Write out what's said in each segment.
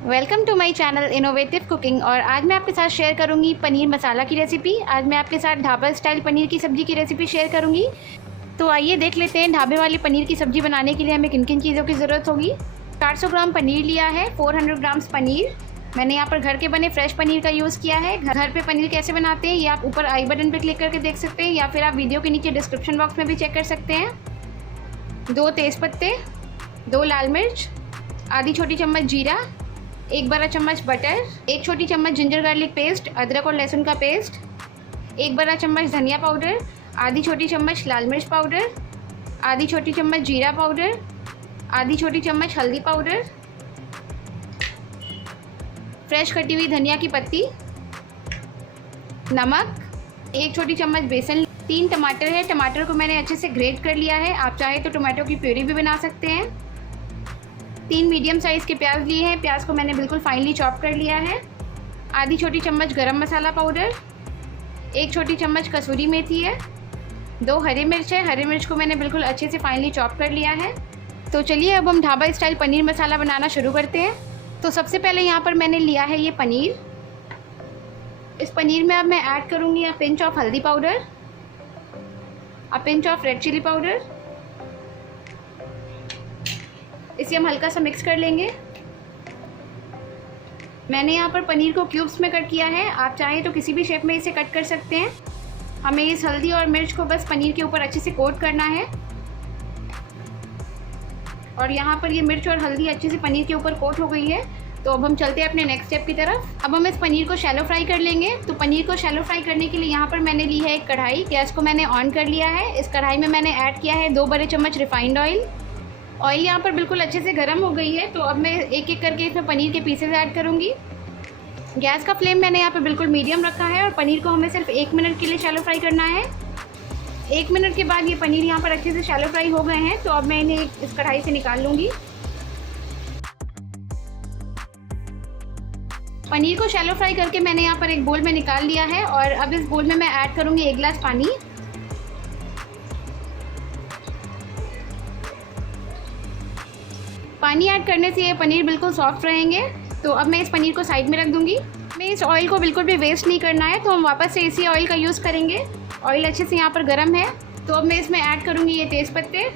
Welcome to my channel innovative cooking. और आज मैं आपके साथ शेयर करूंगी पनीर मसाला की रेसिपी। आज मैं आपके साथ ढाबा स्टाइल पनीर की सब्ज़ी की रेसिपी शेयर करूंगी। तो आइए देख लेते हैं ढाबे वाली पनीर की सब्ज़ी बनाने के लिए हमें किन किन चीज़ों की ज़रूरत होगी। 400 ग्राम पनीर लिया है, 400 ग्राम्स पनीर। मैंने यहाँ पर घर के बने फ्रेश पनीर का यूज़ किया है। घर पे पनीर कैसे बनाते हैं ये आप ऊपर आई बटन पर क्लिक करके देख सकते हैं, या फिर आप वीडियो के नीचे डिस्क्रिप्शन बॉक्स में भी चेक कर सकते हैं। 2 तेज़पत्ते, 2 लाल मिर्च, आधी छोटी चम्मच जीरा, 1 बड़ा चम्मच बटर, 1 छोटी चम्मच जिंजर गार्लिक पेस्ट, अदरक और लहसुन का पेस्ट, 1 बड़ा चम्मच धनिया पाउडर, आधी छोटी चम्मच लाल मिर्च पाउडर, आधी छोटी चम्मच जीरा पाउडर, आधी छोटी चम्मच हल्दी पाउडर, फ्रेश कटी हुई धनिया की पत्ती, नमक, 1 छोटी चम्मच बेसन, 3 टमाटर है। टमाटर को मैंने अच्छे से ग्रेट कर लिया है। आप चाहें तो टमाटो की प्यूरी भी बना सकते हैं। 3 मीडियम साइज़ के प्याज लिए हैं। प्याज को मैंने बिल्कुल फाइनली चॉप कर लिया है। आधी छोटी चम्मच गरम मसाला पाउडर, 1 छोटी चम्मच कसूरी मेथी है, 2 हरी मिर्च है। हरी मिर्च को मैंने बिल्कुल अच्छे से फाइनली चॉप कर लिया है। तो चलिए अब हम ढाबा स्टाइल पनीर मसाला बनाना शुरू करते हैं। तो सबसे पहले यहाँ पर मैंने लिया है ये पनीर। इस पनीर में अब मैं ऐड करूँगी a pinch of haldi powder, a pinch of red chilli powder. इसे हम हल्का सा मिक्स कर लेंगे। मैंने यहाँ पर पनीर को क्यूब्स में कट किया है। आप चाहें तो किसी भी शेप में इसे कट कर सकते हैं। हमें इस हल्दी और मिर्च को बस पनीर के ऊपर अच्छे से कोट करना है। और यहाँ पर ये मिर्च और हल्दी अच्छे से पनीर के ऊपर कोट हो गई है। तो अब हम चलते हैं अपने नेक्स्ट स्टेप की तरफ। अब हम इस पनीर को शैलो फ्राई कर लेंगे। तो पनीर को शैलो फ्राई करने के लिए यहाँ पर मैंने ली है एक कढ़ाई। गैस को मैंने ऑन कर लिया है। इस कढ़ाई में मैंने ऐड किया है 2 बड़े चम्मच रिफाइंड ऑयल। ऑयल यहाँ पर बिल्कुल अच्छे से गर्म हो गई है। तो अब मैं एक एक करके इसमें पनीर के पीसेस ऐड करूँगी। गैस का फ्लेम मैंने यहाँ पे बिल्कुल मीडियम रखा है और पनीर को हमें सिर्फ 1 मिनट के लिए शैलो फ्राई करना है। 1 मिनट के बाद ये पनीर यहाँ पर अच्छे से शैलो फ्राई हो गए हैं। तो अब मैं इन्हें इस कढ़ाई से निकाल लूँगी। पनीर को शैलो फ्राई करके मैंने यहाँ पर एक बोल में निकाल लिया है। और अब इस बोल में मैं ऐड करूँगी 1 गिलास पानी। पानी ऐड करने से ये पनीर बिल्कुल सॉफ्ट रहेंगे। तो अब मैं इस पनीर को साइड में रख दूंगी। हमें इस ऑयल को बिल्कुल भी वेस्ट नहीं करना है, तो हम वापस से इसी ऑयल का यूज़ करेंगे। ऑयल अच्छे से यहाँ पर गर्म है। तो अब मैं इसमें ऐड करूँगी ये तेज़पत्ते,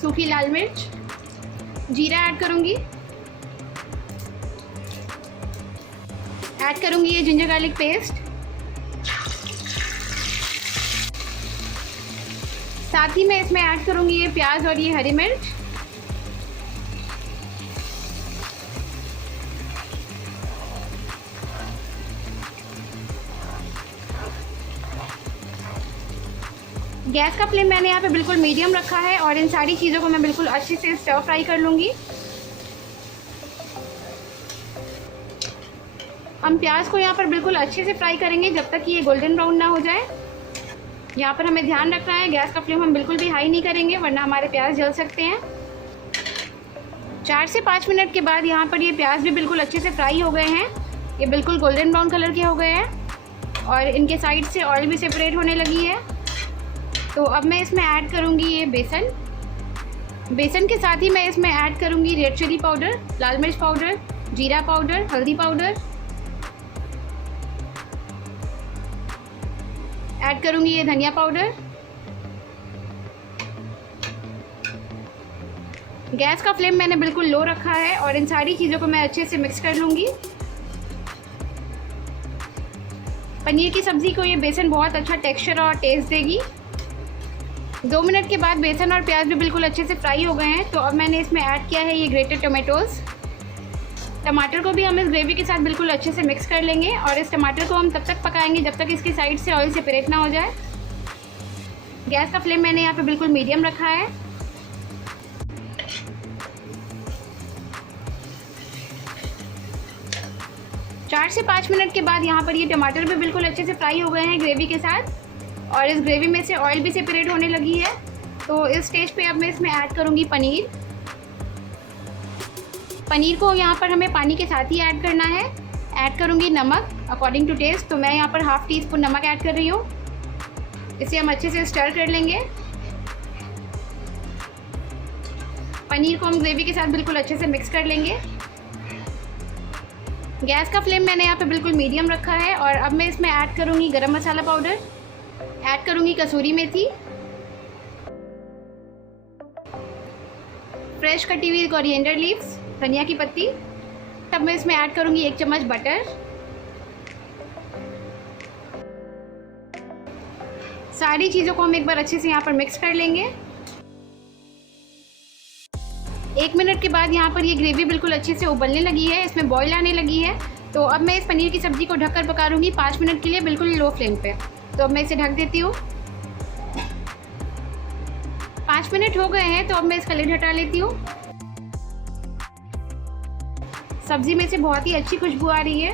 सूखी लाल मिर्च, जीरा ऐड करूँगी, ऐड करूँगी ये जिंजर गार्लिक पेस्ट, साथ ही मैं इसमें ऐड करूँगी ये प्याज और ये हरी मिर्च। गैस का फ्लेम मैंने यहाँ पे बिल्कुल मीडियम रखा है और इन सारी चीज़ों को मैं बिल्कुल अच्छे से स्टर फ्राई कर लूँगी। हम प्याज को यहाँ पर बिल्कुल अच्छे से फ्राई करेंगे जब तक कि ये गोल्डन ब्राउन ना हो जाए। यहाँ पर हमें ध्यान रखना है, गैस का फ्लेम हम बिल्कुल भी हाई नहीं करेंगे वरना हमारे प्याज जल सकते हैं। 4 से 5 मिनट के बाद यहाँ पर ये प्याज भी बिल्कुल अच्छे से फ्राई हो गए हैं। ये बिल्कुल गोल्डन ब्राउन कलर के हो गए हैं और इनके साइड से ऑयल भी सेपरेट होने लगी है। तो अब मैं इसमें ऐड करूँगी ये बेसन। बेसन के साथ ही मैं इसमें ऐड करूँगी रेड चिली पाउडर, लाल मिर्च पाउडर, जीरा पाउडर, हल्दी पाउडर, ऐड करूँगी ये धनिया पाउडर। गैस का फ्लेम मैंने बिल्कुल लो रखा है और इन सारी चीज़ों को मैं अच्छे से मिक्स कर लूँगी। पनीर की सब्ज़ी को ये बेसन बहुत अच्छा टेक्सचर और टेस्ट देगी। 2 मिनट के बाद बेसन और प्याज भी बिल्कुल अच्छे से फ्राई हो गए हैं। तो अब मैंने इसमें ऐड किया है ये ग्रेटेड टोमेटोज़। टमाटर को भी हम इस ग्रेवी के साथ बिल्कुल अच्छे से मिक्स कर लेंगे और इस टमाटर को हम तब तक पकाएंगे जब तक इसकी साइड से ऑयल सेपरेट ना हो जाए। गैस का फ्लेम मैंने यहाँ पे बिल्कुल मीडियम रखा है। चार से 5 मिनट के बाद यहाँ पर ये टमाटर भी बिल्कुल अच्छे से फ्राई हो गए हैं ग्रेवी के साथ और इस ग्रेवी में से ऑयल भी सेपरेट होने लगी है। तो इस स्टेज पे अब मैं इसमें ऐड करूँगी पनीर। पनीर को यहाँ पर हमें पानी के साथ ही ऐड करना है। ऐड करूँगी नमक अकॉर्डिंग टू टेस्ट। तो मैं यहाँ पर ½ टीस्पून नमक ऐड कर रही हूँ। इसे हम अच्छे से स्टर कर लेंगे। पनीर को हम ग्रेवी के साथ बिल्कुल अच्छे से मिक्स कर लेंगे। गैस का फ्लेम मैंने यहाँ पे बिल्कुल मीडियम रखा है और अब मैं इसमें ऐड करूँगी गरम मसाला पाउडर, ऐड करूँगी कसूरी मेथी, फ्रेश कटी हुई कोरिएंडर लीव्स, धनिया की पत्ती। तब मैं इसमें ऐड करूँगी 1 चम्मच बटर। सारी चीज़ों को हम एक बार अच्छे से यहाँ पर मिक्स कर लेंगे। 1 मिनट के बाद यहाँ पर ये ग्रेवी बिल्कुल अच्छे से उबलने लगी है, इसमें बॉईल आने लगी है। तो अब मैं इस पनीर की सब्ज़ी को ढककर पका लूँगी 5 मिनट के लिए बिल्कुल लो फ्लेम पे। तो अब मैं इसे ढक देती हूँ। 5 मिनट हो गए हैं तो अब मैं इसका लिड हटा लेती हूँ। सब्ज़ी में से बहुत ही अच्छी खुशबू आ रही है।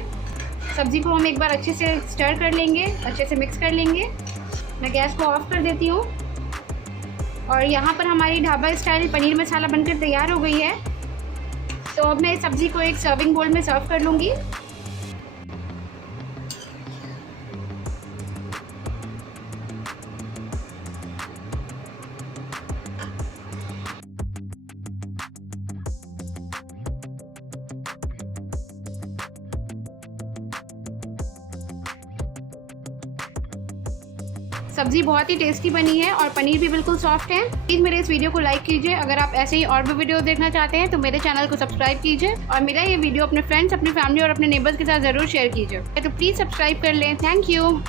सब्ज़ी को हम एक बार अच्छे से स्टर कर लेंगे, अच्छे से मिक्स कर लेंगे। मैं गैस को ऑफ कर देती हूँ और यहाँ पर हमारी ढाबा स्टाइल पनीर मसाला बनकर तैयार हो गई है। तो अब मैं इस सब्ज़ी को एक सर्विंग बोल में सर्व कर लूँगी। सब्ज़ी बहुत ही टेस्टी बनी है और पनीर भी बिल्कुल सॉफ्ट है। प्लीज़ मेरे इस वीडियो को लाइक कीजिए। अगर आप ऐसे ही और भी वीडियो देखना चाहते हैं तो मेरे चैनल को सब्सक्राइब कीजिए और मेरा ये वीडियो अपने फ्रेंड्स, अपनी फैमिली और अपने नेबर्स के साथ ज़रूर शेयर कीजिए। तो प्लीज़ सब्सक्राइब कर लें। Thank you.